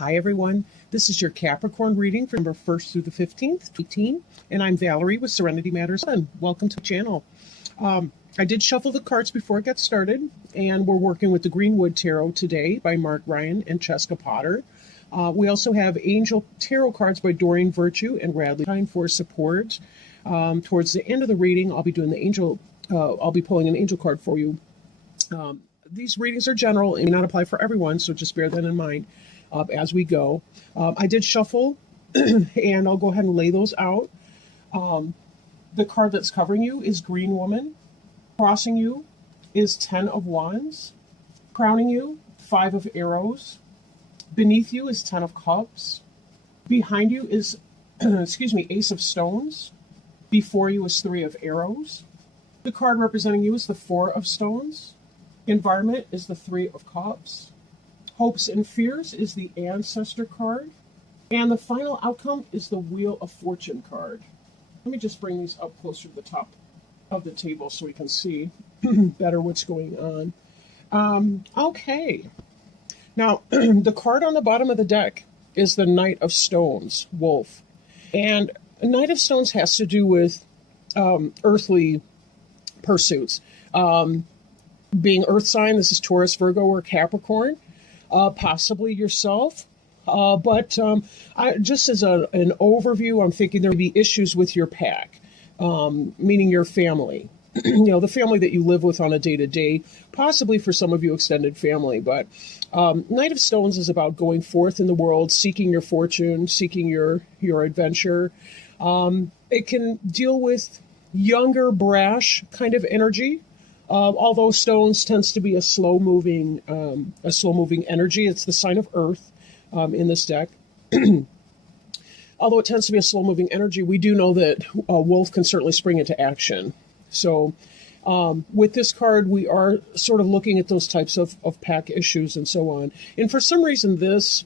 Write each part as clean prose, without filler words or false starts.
Hi everyone, this is your Capricorn reading from November 1st through the 15th, 2018, and I'm Valerie with Serenity Matters, and welcome to the channel. I did shuffle the cards before it got started, and we're working with the Greenwood Tarot today by Mark Ryan and Cheska Potter. We also have Angel Tarot cards by Doreen Virtue and Radley Time for support. Towards the end of the reading, I'll be doing the angel. I'll be pulling an angel card for you. These readings are general and may not apply for everyone, so just bear that in mind as we go. I did shuffle, and I'll go ahead and lay those out. The card that's covering you is Green Woman. Crossing you is 10 of Wands. Crowning you, 5 of Arrows. Beneath you is 10 of Cups. Behind you is, Ace of Stones. Before you is 3 of Arrows. The card representing you is the 4 of Stones. Environment is the 3 of Cups. Hopes and Fears is the Ancestor card. And the final outcome is the Wheel of Fortune card. Let me just bring these up closer to the top of the table so we can see better what's going on. Okay. Now, the card on the bottom of the deck is the Knight of Stones, Wolf. And a Knight of Stones has to do with earthly pursuits. Being earth sign, this is Taurus, Virgo, or Capricorn. Possibly yourself. But just as an overview, I'm thinking there may be issues with your pack, meaning your family. The family that you live with on a day-to-day, possibly for some of you extended family. But Knight of Stones is about going forth in the world, seeking your fortune, seeking your adventure. It can deal with younger, brash kind of energy. Although stones tends to be a slow-moving energy. It's the sign of Earth in this deck. Although it tends to be a slow-moving energy, we do know that Wolf can certainly spring into action. So with this card, we are sort of looking at those types of pack issues and so on. And for some reason, this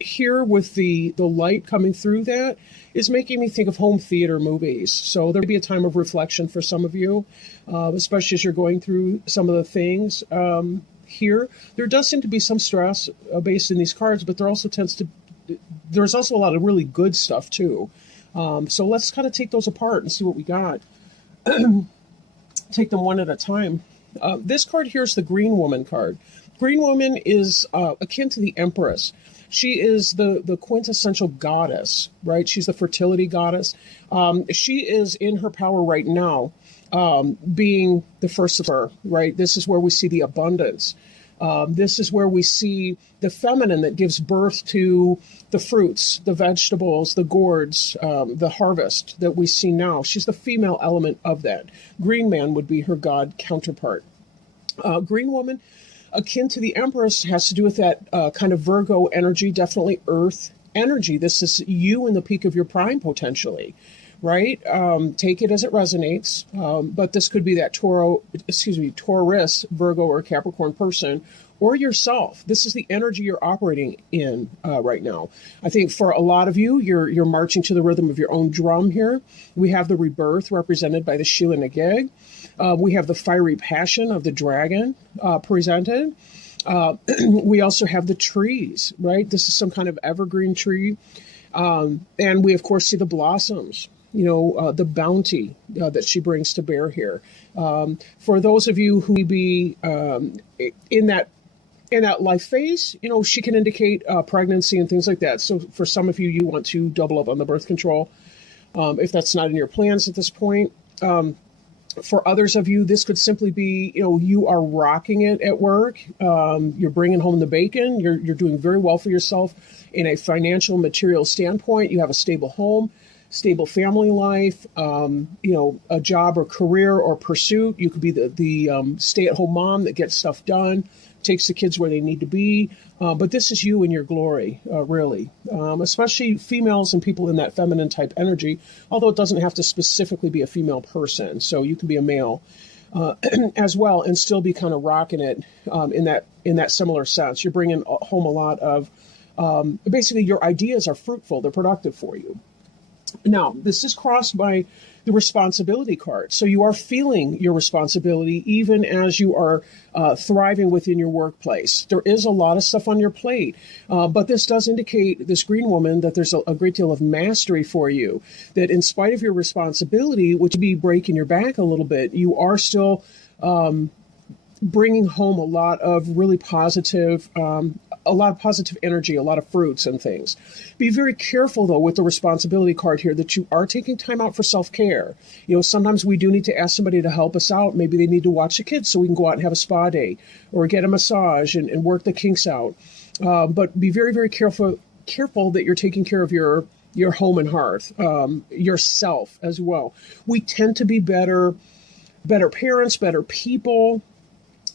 here with the light coming through that is making me think of home theater movies. So there may be a time of reflection for some of you, especially as you're going through some of the things here. There does seem to be some stress based in these cards, but there's also a lot of really good stuff too. So let's kind of take those apart and see what we got. Take them one at a time. This card here is the Green Woman card. Green Woman is akin to the Empress. She is the quintessential goddess, right? She's the fertility goddess. She is in her power right now, being the first of her, right? This is where we see the abundance. This is where we see the feminine that gives birth to the fruits, the vegetables, the gourds, the harvest that we see now. She's the female element of that. Green Man would be her god counterpart. Green Woman, akin to the Empress, has to do with that kind of Virgo energy, definitely Earth energy. This is you in the peak of your prime, potentially, right? Take it as it resonates. But this could be that Taurus, Virgo, or Capricorn person, or yourself. This is the energy you're operating in right now. I think for a lot of you, you're marching to the rhythm of your own drum here. We have the rebirth represented by the Sheila Nageg. We have the fiery passion of the dragon presented. We also have the trees, right? This is some kind of evergreen tree. And we, of course, see the blossoms, the bounty that she brings to bear here. For those of you who may be in that life phase, she can indicate pregnancy and things like that. So for some of you, you want to double up on the birth control if that's not in your plans at this point. For others of you, this could simply be, you are rocking it at work. You're bringing home the bacon. You're doing very well for yourself in a financial, material standpoint. You have a stable home, stable family life, a job or career or pursuit. You could be the stay-at-home mom that gets stuff done, takes the kids where they need to be. But this is you in your glory, really, especially females and people in that feminine type energy, although it doesn't have to specifically be a female person. So you can be a male as well and still be kind of rocking it in that similar sense. You're bringing home a lot of, basically your ideas are fruitful. They're productive for you. Now, this is crossed by the responsibility card. So you are feeling your responsibility even as you are thriving within your workplace. There is a lot of stuff on your plate, but this does indicate, this green woman, that there's a great deal of mastery for you, that in spite of your responsibility, which would be breaking your back a little bit, you are still bringing home a lot of really positive, energy, a lot of fruits and things. Be very careful, though, with the responsibility card here, that you are taking time out for self-care. Sometimes we do need to ask somebody to help us out. Maybe they need to watch the kids so we can go out and have a spa day or get a massage and work the kinks out. But be very, very careful that you're taking care of your home and hearth, yourself as well. We tend to be better parents, better people,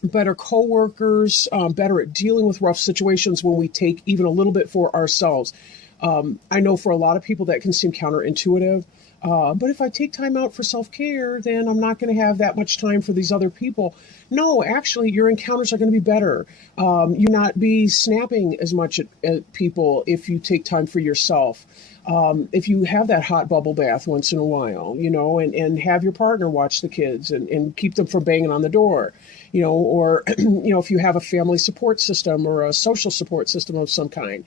better coworkers, better at dealing with rough situations when we take even a little bit for ourselves. I know for a lot of people that can seem counterintuitive, but if I take time out for self-care, then I'm not going to have that much time for these other people. No, actually, your encounters are going to be better. You not be snapping as much at people if you take time for yourself. If you have that hot bubble bath once in a while, and have your partner watch the kids and keep them from banging on the door, or, if you have a family support system or a social support system of some kind,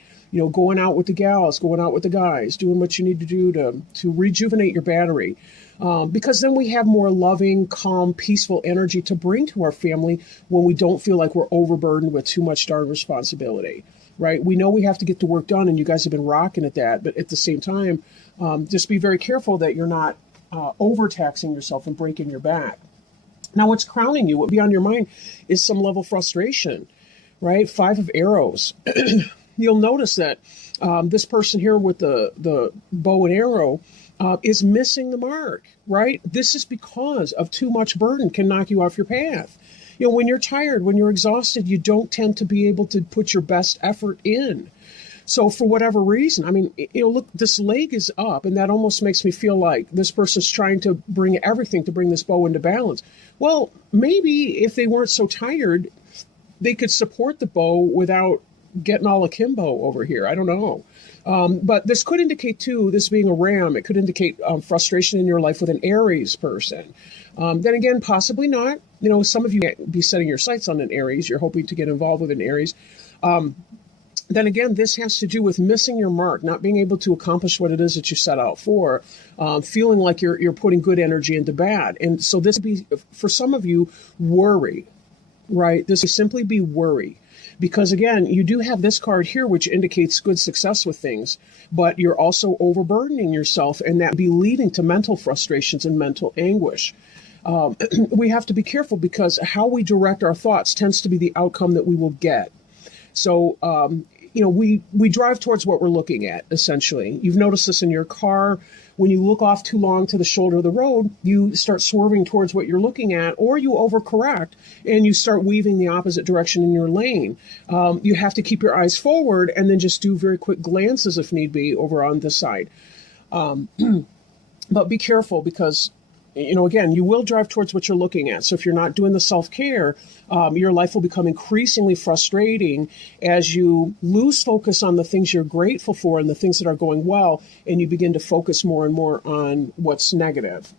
going out with the gals, going out with the guys, doing what you need to do to rejuvenate your battery. Because then we have more loving, calm, peaceful energy to bring to our family when we don't feel like we're overburdened with too much darn responsibility. Right? We know we have to get the work done, and you guys have been rocking at that. But at the same time, just be very careful that you're not overtaxing yourself and breaking your back. Now, what's crowning you, what would be on your mind, is some level of frustration, right? 5 of arrows. You'll notice that this person here with the bow and arrow is missing the mark, right? This is because of too much burden can knock you off your path. When you're tired, when you're exhausted, you don't tend to be able to put your best effort in. So for whatever reason, look, this leg is up, and that almost makes me feel like this person's trying to bring everything to bring this bow into balance. Well, maybe if they weren't so tired, they could support the bow without getting all akimbo over here. I don't know. But this could indicate, too, this being a ram, it could indicate frustration in your life with an Aries person. Then again, possibly not. Some of you might be setting your sights on an Aries. You're hoping to get involved with an Aries. Then again, this has to do with missing your mark, not being able to accomplish what it is that you set out for, feeling like you're putting good energy into bad. And so this would be, for some of you, worry, right? This would simply be worry. Because again, you do have this card here, which indicates good success with things, but you're also overburdening yourself, and that would be leading to mental frustrations and mental anguish. We have to be careful, because how we direct our thoughts tends to be the outcome that we will get. So, we drive towards what we're looking at, essentially. You've noticed this in your car. When you look off too long to the shoulder of the road, you start swerving towards what you're looking at, or you overcorrect and you start weaving the opposite direction in your lane. You have to keep your eyes forward and then just do very quick glances, if need be, over on this side. But be careful, because again, you will drive towards what you're looking at. So if you're not doing the self-care, your life will become increasingly frustrating as you lose focus on the things you're grateful for and the things that are going well, and you begin to focus more and more on what's negative.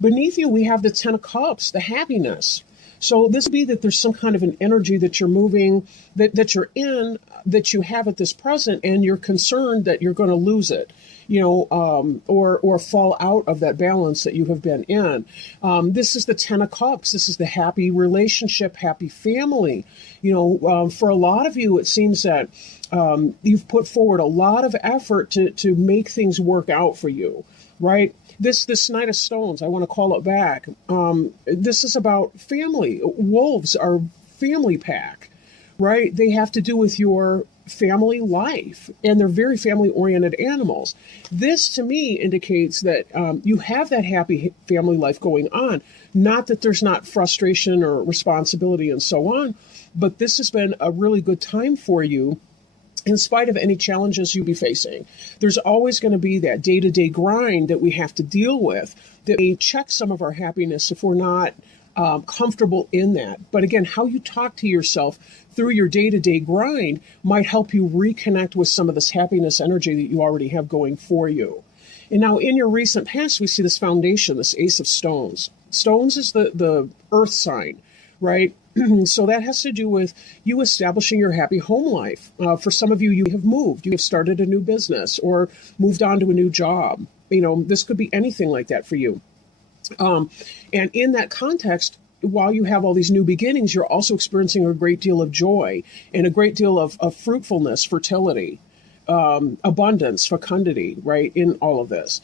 Beneath you, we have the 10 of Cups, the happiness. So this would be that there's some kind of an energy that you're moving, that you're in, that you have at this present, and you're concerned that you're going to lose it. Or fall out of that balance that you have been in. This is the 10 of Cups. This is the happy relationship, happy family. For a lot of you, it seems that you've put forward a lot of effort to make things work out for you, right? This Knight of Stones, I want to call it back. This is about family. Wolves are family pack, right? They have to do with your family life, and they're very family-oriented animals. This, to me, indicates that you have that happy family life going on. Not that there's not frustration or responsibility and so on, but this has been a really good time for you in spite of any challenges you be facing. There's always going to be that day-to-day grind that we have to deal with that may check some of our happiness if we're not comfortable in that. But again, how you talk to yourself through your day-to-day grind might help you reconnect with some of this happiness energy that you already have going for you. And now in your recent past, we see this foundation, this Ace of Stones. Stones is the earth sign, right? So that has to do with you establishing your happy home life. For some of you, you have moved, you have started a new business or moved on to a new job. This could be anything like that for you. And in that context, while you have all these new beginnings, you're also experiencing a great deal of joy and a great deal of fruitfulness, fertility, abundance, fecundity, right, in all of this.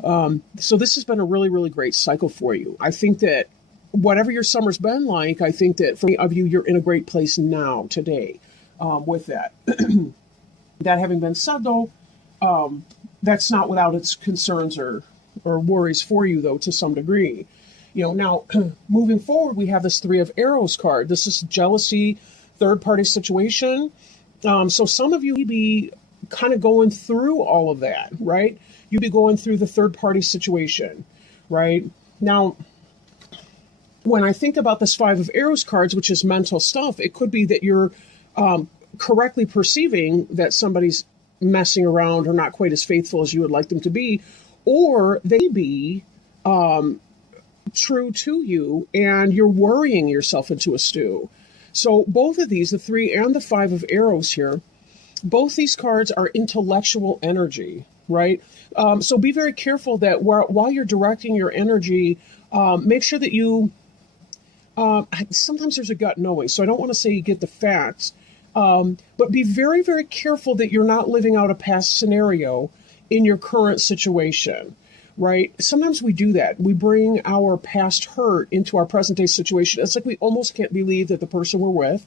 So this has been a really, really great cycle for you. I think that whatever your summer's been like, I think that for many of you, you're in a great place now, today, with that. That having been said, though, that's not without its concerns or worries for you, though, to some degree. Now, moving forward, we have this Three of Arrows card. This is jealousy, third-party situation. So some of you may be kind of going through all of that, right? You'd be going through the third-party situation, right? Now, when I think about this Five of Arrows cards, which is mental stuff, it could be that you're correctly perceiving that somebody's messing around or not quite as faithful as you would like them to be, or they be true to you and you're worrying yourself into a stew. So both of these, the Three and the Five of Arrows here, both these cards are intellectual energy, right? So be very careful that while you're directing your energy, make sure that you, sometimes there's a gut knowing, so I don't want to say you get the facts, but be very, very careful that you're not living out a past scenario in your current situation, right? Sometimes we do that. We bring our past hurt into our present day situation. It's like we almost can't believe that the person we're with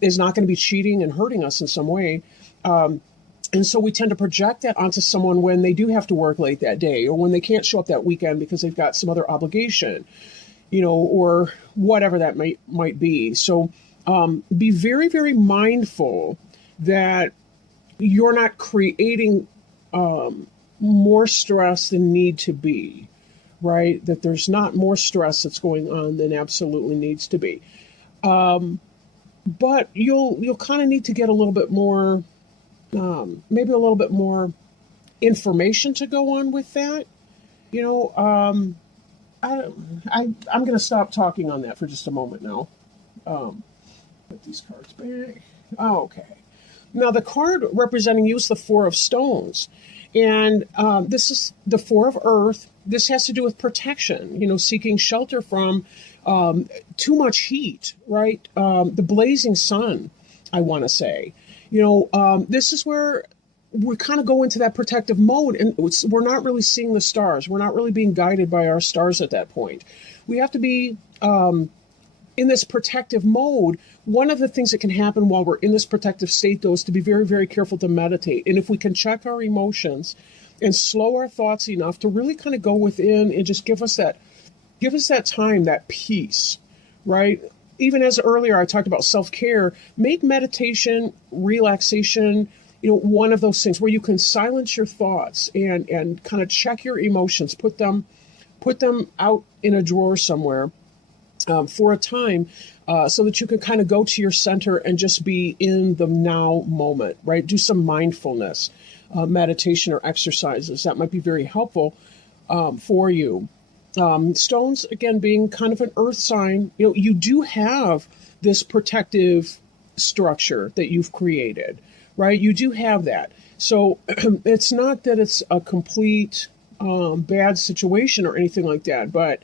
is not going to be cheating and hurting us in some way. And so we tend to project that onto someone when they do have to work late that day or when they can't show up that weekend because they've got some other obligation, or whatever that might be. So be very, very mindful that you're not creating more stress than need to be, right? That there's not more stress that's going on than absolutely needs to be. But you'll kind of need to get a little bit more, maybe a little bit more information to go on with that. I'm going to stop talking on that for just a moment now. Put these cards back. Okay. Now the card representing you is the Four of Stones. And this is the Four of Earth. This has to do with protection, seeking shelter from too much heat, right? The blazing sun, I want to say. This is where we kind of go into that protective mode, and we're not really seeing the stars. We're not really being guided by our stars at that point. We have to be in this protective mode. One of the things that can happen while we're in this protective state, though, is to be very, very careful to meditate. And if we can check our emotions and slow our thoughts enough to really kind of go within and just give us that time, that peace, right? Even as earlier I talked about self-care, make meditation, relaxation, one of those things where you can silence your thoughts and kind of check your emotions, put them out in a drawer somewhere for a time, so that you can kind of go to your center and just be in the now moment, right? Do some mindfulness, meditation or exercises. That might be very helpful for you. Stones, again, being kind of an earth sign, you do have this protective structure that you've created, right? You do have that. So it's not that it's a complete bad situation or anything like that, but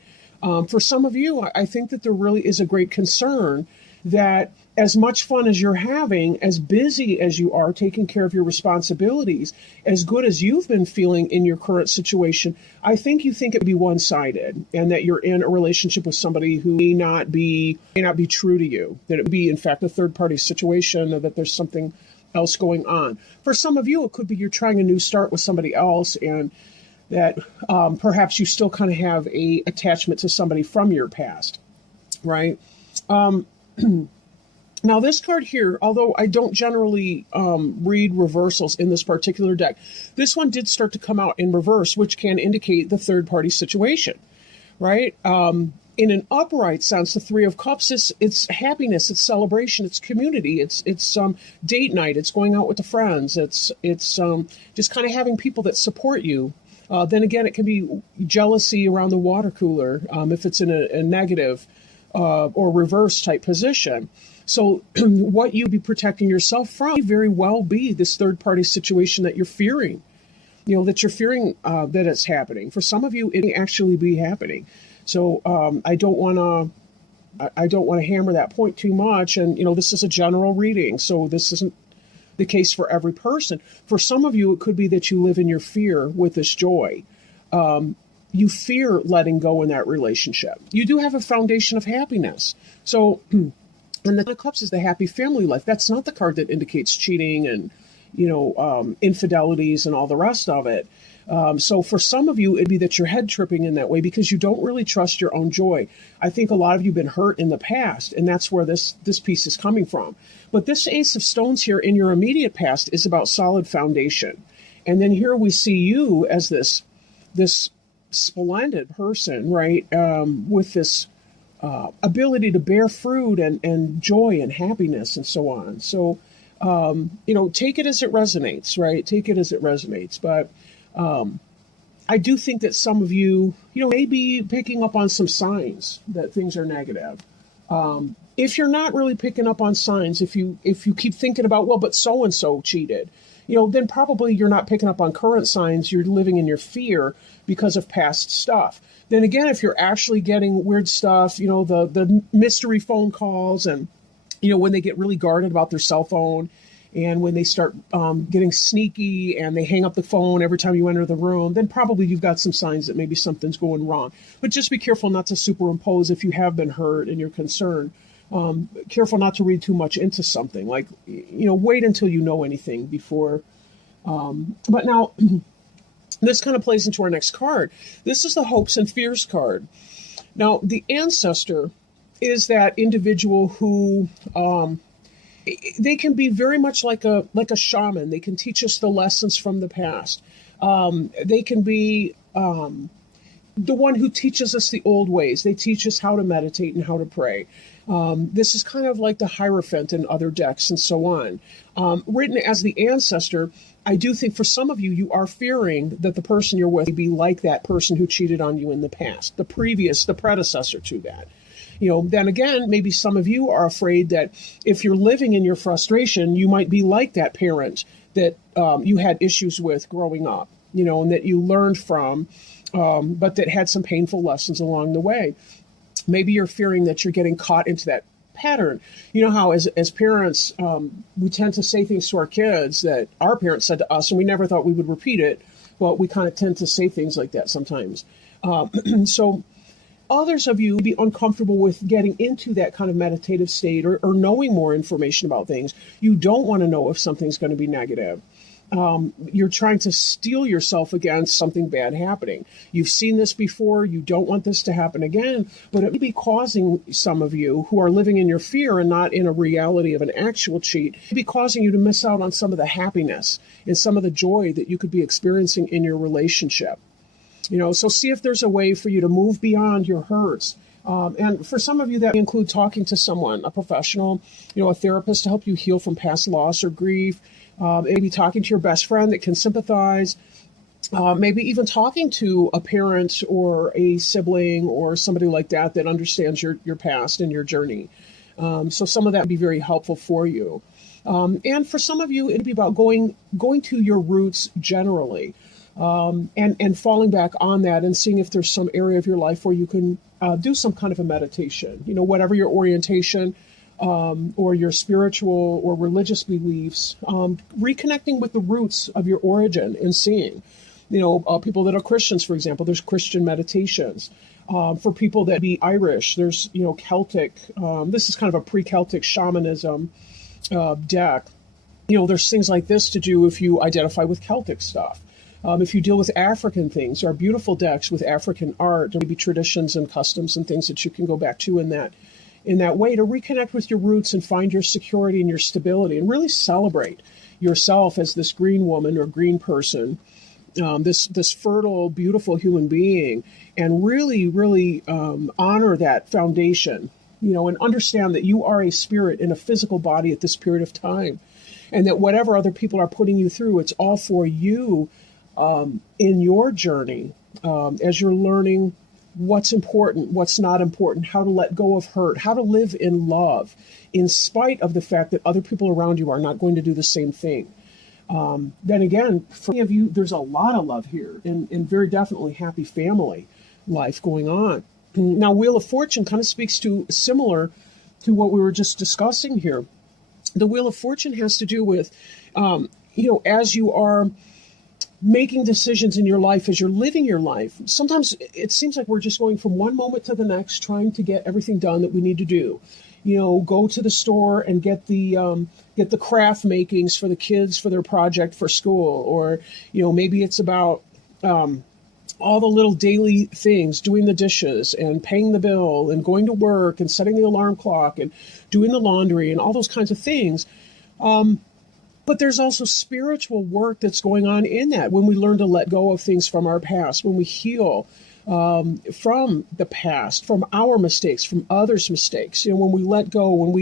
for some of you, I think that there really is a great concern that as much fun as you're having, as busy as you are taking care of your responsibilities, as good as you've been feeling in your current situation, I think you think it would be one-sided and that you're in a relationship with somebody who may not be true to you, that it would be, in fact, a third-party situation, or that there's something else going on. For some of you, it could be you're trying a new start with somebody else and that perhaps you still kind of have a attachment to somebody from your past, right? Now, this card here, although I don't generally read reversals in this particular deck, this one did start to come out in reverse, which can indicate the third-party situation, right? In an upright sense, the Three of Cups it's happiness, it's celebration, it's community, it's date night, it's going out with the friends, it's just kind of having people that support you Then again, it can be jealousy around the water cooler if it's in a negative or reverse type position. So what you'd be protecting yourself from may very well be this third party situation that you're fearing, that you're fearing that it's happening. For some of you, it may actually be happening. So I don't want to hammer that point too much. And, this is a general reading, so this isn't the case for every person. For some of you, it could be that you live in your fear with this joy. You fear letting go in that relationship. You do have a foundation of happiness. So, and the Ten of Cups is the happy family life. That's not the card that indicates cheating and, infidelities and all the rest of it. So for some of you, it'd be that you're head tripping in that way because you don't really trust your own joy. I think a lot of you have been hurt in the past, and that's where this piece is coming from. But this Ace of Stones here in your immediate past is about solid foundation. And then here we see you as this splendid person, right, with this ability to bear fruit and joy and happiness and so on. So, take it as it resonates, right? Take it as it resonates. But I do think that some of you, may be picking up on some signs that things are negative. If you're not really picking up on signs, if you keep thinking about, well, but so-and-so cheated, then probably you're not picking up on current signs. You're living in your fear because of past stuff. Then again, if you're actually getting weird stuff, the mystery phone calls and, when they get really guarded about their cell phone and when they start getting sneaky and they hang up the phone every time you enter the room, then probably you've got some signs that maybe something's going wrong. But just be careful not to superimpose if you have been hurt and you're concerned. Careful not to read too much into something. Like, wait until you know anything before. But now, this kind of plays into our next card. This is the Hopes and Fears card. Now, the Ancestor is that individual who they can be very much like a shaman. They can teach us the lessons from the past. They can be the one who teaches us the old ways. They teach us how to meditate and how to pray. This is kind of like the Hierophant in other decks and so on. Written as the Ancestor, I do think for some of you, you are fearing that the person you're with may be like that person who cheated on you in the past, the predecessor to that. Then again, maybe some of you are afraid that if you're living in your frustration, you might be like that parent that you had issues with growing up, and that you learned from, but that had some painful lessons along the way. Maybe you're fearing that you're getting caught into that pattern. You know how as parents, we tend to say things to our kids that our parents said to us, and we never thought we would repeat it, but we kind of tend to say things like that sometimes. So others of you would be uncomfortable with getting into that kind of meditative state or knowing more information about things. You don't want to know if something's going to be negative. You're trying to steel yourself against something bad happening. You've seen this before. You don't want this to happen again, but it may be causing some of you who are living in your fear and not in a reality of an actual cheat, it may be causing you to miss out on some of the happiness and some of the joy that you could be experiencing in your relationship. So see if there's a way for you to move beyond your hurts. And for some of you, that may include talking to someone, a professional, a therapist to help you heal from past loss or grief. Maybe talking to your best friend that can sympathize. Maybe even talking to a parent or a sibling or somebody like that that understands your past and your journey. So some of that would be very helpful for you. And for some of you, it'd be about going to your roots generally. And falling back on that and seeing if there's some area of your life where you can do some kind of a meditation, whatever your orientation or your spiritual or religious beliefs, reconnecting with the roots of your origin and seeing, people that are Christians, for example, there's Christian meditations. For people that be Irish, there's, Celtic, this is kind of a pre-Celtic shamanism deck. There's things like this to do if you identify with Celtic stuff. If you deal with African things, there are beautiful decks with African art, maybe traditions and customs and things that you can go back to in that way to reconnect with your roots and find your security and your stability and really celebrate yourself as this green woman or green person, this fertile, beautiful human being, and really, really honor that foundation, and understand that you are a spirit in a physical body at this period of time, and that whatever other people are putting you through, it's all for you in your journey, as you're learning what's important, what's not important, how to let go of hurt, how to live in love, in spite of the fact that other people around you are not going to do the same thing. Then again, for many of you, there's a lot of love here and very definitely happy family life going on. Now, Wheel of Fortune kind of speaks to similar to what we were just discussing here. The Wheel of Fortune has to do with, as you are making decisions in your life, as you're living your life, sometimes it seems like we're just going from one moment to the next, trying to get everything done that we need to do. Go to the store and get the craft makings for the kids for their project for school, or maybe it's about all the little daily things, doing the dishes and paying the bill and going to work and setting the alarm clock and doing the laundry and all those kinds of things. But there's also spiritual work that's going on in that when we learn to let go of things from our past, when we heal from the past, from our mistakes, from others' mistakes. When we let go,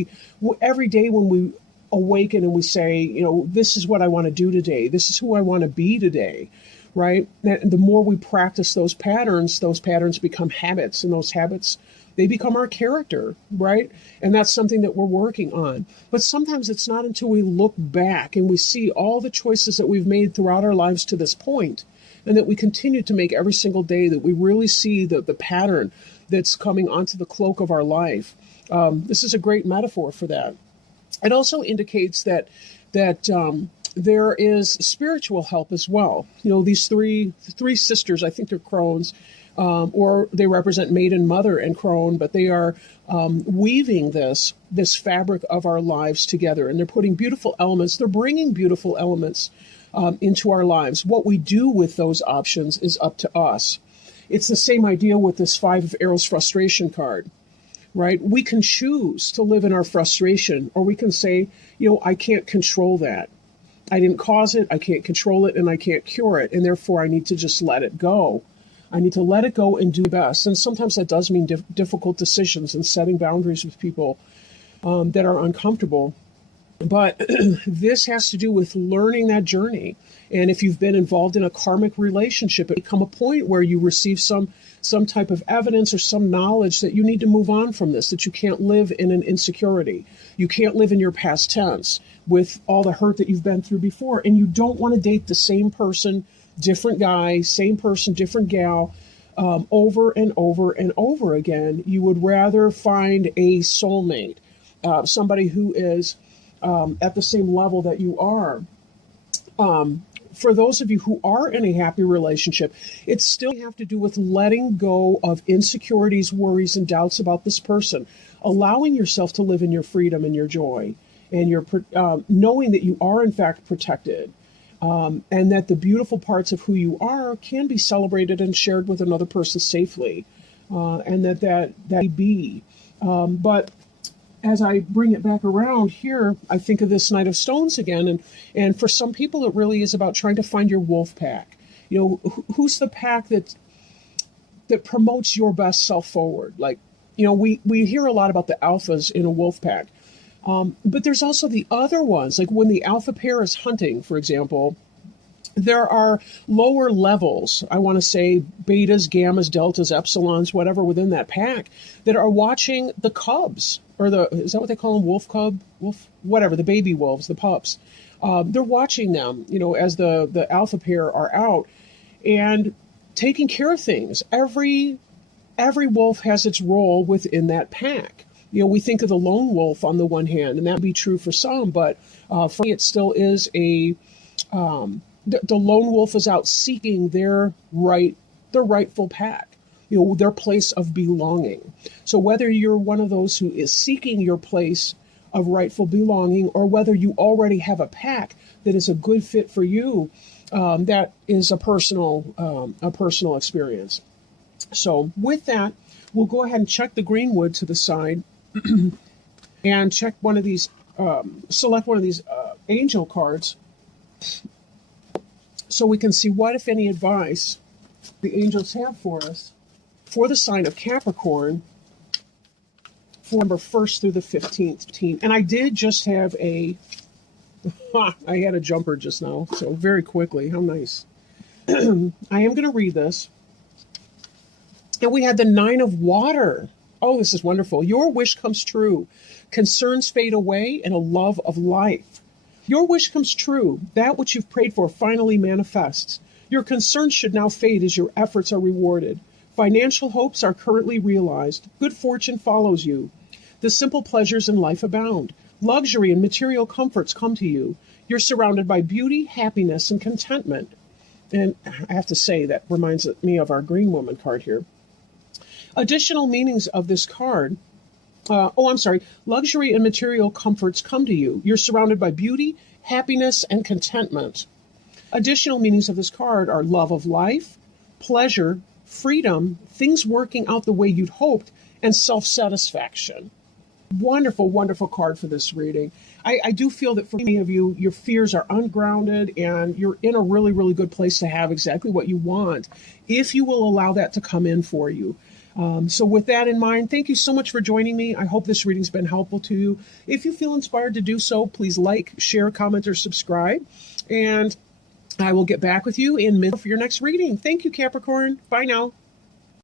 every day when we awaken and we say, this is what I want to do today, this is who I want to be today, right? And the more we practice those patterns become habits, and those habits, they become our character, right? And that's something that we're working on. But sometimes it's not until we look back and we see all the choices that we've made throughout our lives to this point, and that we continue to make every single day, that we really see the pattern that's coming onto the cloak of our life. This is a great metaphor for that. It also indicates that there is spiritual help as well. These three sisters, I think they're crones, or they represent maiden, mother, and crone, but they are weaving this fabric of our lives together, and they're putting beautiful elements. They're bringing beautiful elements into our lives. What we do with those options is up to us. It's the same idea with this Five of Arrows frustration card, right? We can choose to live in our frustration, or we can say, I can't control that. I didn't cause it, I can't control it, and I can't cure it, and therefore I need to just let it go. I need to let it go and do best. And sometimes that does mean difficult decisions and setting boundaries with people that are uncomfortable. But this has to do with learning that journey. And if you've been involved in a karmic relationship, it become a point where you receive some type of evidence or some knowledge that you need to move on from this, that you can't live in an insecurity. You can't live in your past tense with all the hurt that you've been through before. And you don't want to date the same person, different guy, same person, different gal, over and over and over again. You would rather find a soulmate, somebody who is at the same level that you are. For those of you who are in a happy relationship, it still have to do with letting go of insecurities, worries, and doubts about this person, allowing yourself to live in your freedom and your joy, and your knowing that you are in fact protected, and that the beautiful parts of who you are can be celebrated and shared with another person safely, and that be. But as I bring it back around here, I think of this Knight of Stones again, and for some people, it really is about trying to find your wolf pack. Who's the pack that promotes your best self forward? Like, we hear a lot about the alphas in a wolf pack, but there's also the other ones. Like when the alpha pair is hunting, for example, there are lower levels, I want to say betas, gammas, deltas, epsilons, whatever within that pack, that are watching the cubs, or is that what they call them? Wolf cub? Wolf? Whatever, the baby wolves, the pups. They're watching them, as the alpha pair are out and taking care of things. Every wolf has its role within that pack. We think of the lone wolf on the one hand, and that would be true for some, but for me it still is the lone wolf is out seeking their rightful pack, their place of belonging. So whether you're one of those who is seeking your place of rightful belonging, or whether you already have a pack that is a good fit for you, that is a personal experience. So with that, we'll go ahead and check the greenwood to the side and check one of these, select one of these angel cards, so we can see what, if any, advice the angels have for us for the sign of Capricorn for November 1st through the 15th. And I did just have I had a jumper just now, so very quickly. How nice. I am going to read this. And we had the Nine of Water. Oh, this is wonderful. Your wish comes true. Concerns fade away and a love of life. Your wish comes true. That which you've prayed for finally manifests. Your concerns should now fade as your efforts are rewarded. Financial hopes are currently realized. Good fortune follows you. The simple pleasures in life abound. Luxury and material comforts come to you. You're surrounded by beauty, happiness, and contentment. And I have to say, that reminds me of our Green Woman card here. Additional meanings of this card. Luxury and material comforts come to you. You're surrounded by beauty, happiness, and contentment. Additional meanings of this card are love of life, pleasure, freedom, things working out the way you'd hoped, and self-satisfaction. Wonderful, wonderful card for this reading. I do feel that for many of you, your fears are ungrounded and you're in a really, really good place to have exactly what you want if you will allow that to come in for you. So with that in mind, thank you so much for joining me. I hope this reading's been helpful to you. If you feel inspired to do so, please like, share, comment, or subscribe. And I will get back with you in mid for your next reading. Thank you, Capricorn. Bye now.